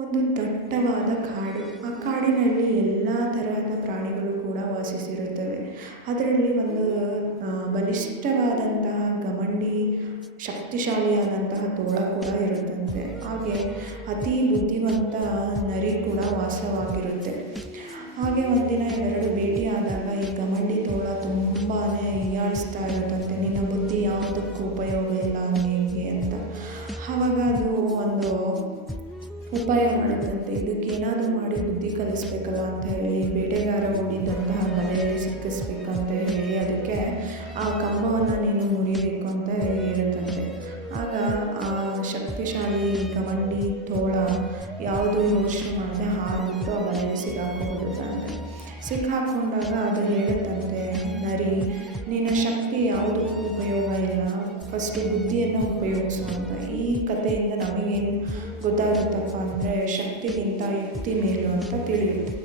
ಒಂದು ದಟ್ಟವಾದ ಕಾಡು. ಆ ಕಾಡಿನಲ್ಲಿ ಎಲ್ಲ ತರಹದ ಪ್ರಾಣಿಗಳು ಕೂಡ ವಾಸಿಸಿರುತ್ತವೆ. ಅದರಲ್ಲಿ ಒಂದು ಬಲಿಷ್ಠವಾದಂತಹ ಗಮಂಡಿ, ಶಕ್ತಿಶಾಲಿಯಾದಂತಹ ತೋಳ ಕೂಡ ಇರುತ್ತಂತೆ. ಹಾಗೆ ಅತಿ ಬುದ್ಧಿವಂತ ನರಿ ಕೂಡ ವಾಸವಾಗಿರುತ್ತೆ. ಹಾಗೆ ಒಂದಿನ ಇವೆರಡು ಭೇಟಿಯಾದಾಗ ಈ ಗಮಂಡಿ ತೋಳ ತುಂಬಾ ಹೀಯಾಳಿಸ್ತಾ ಇರುತ್ತಂತೆ, ನಿನ್ನ ಬುದ್ಧಿ ಯಾವುದಕ್ಕೂ ಉಪಯೋಗ ಇಲ್ಲ ಹಂಗೆ ಅಂತ. ಆವಾಗ ಅದು ಒಂದು ಉಪಾಯ ಮಾಡುತ್ತಂತೆ, ಇದಕ್ಕೇನಾದರೂ ಮಾಡಿ ಬುದ್ಧಿ ಕಲಿಸ್ಬೇಕಲ್ಲ ಅಂತ ಹೇಳಿ ಬೇಟೆಗಾರ ಹೂಡಿದಂತಹ ಬಲೆಯಲ್ಲಿ ಸಿಕ್ಕಿಸ್ಬೇಕಂತ ಹೇಳಿ ಅದಕ್ಕೆ ಆ ಕಂಬವನ್ನು ನೀನು ಮುರಿಬೇಕು ಅಂತ ಹೇಳುತ್ತಂತೆ. ಆಗ ಆ ಶಕ್ತಿಶಾಲಿ ಗಮಂಡಿ ತೋಳ ಯಾವುದೂ ಯೋಚನೆ ಮಾಡದೆ ಹಾರಿಬಿಟ್ಟು ಆ ಬಲೆಯಲ್ಲಿ ಸಿಕ್ಕಾಕೊಂಡ್ಬಿಡುತ್ತಂತೆ. ಸಿಕ್ಕಾಕೊಂಡಾಗ ಅದು ಹೇಳುತ್ತಂತೆ, ನರಿ ನಿನ್ನ ಶಕ್ತಿ ಯಾವುದಕ್ಕೂ ಉಪಯೋಗ ಇಲ್ಲ, ಫಸ್ಟು ಬುದ್ಧಿಯನ್ನು ಉಪಯೋಗಿಸು ಅಂತ. ಈ ಕಥೆಯಿಂದ ನಮಗೇನು ಗೊತ್ತಾಗುತ್ತಪ್ಪ ಅಂದರೆ ಶಕ್ತಿಗಿಂತ ಯುಕ್ತಿ ಮೇಲು ಅಂತ ತಿಳಿಯುತ್ತೆ.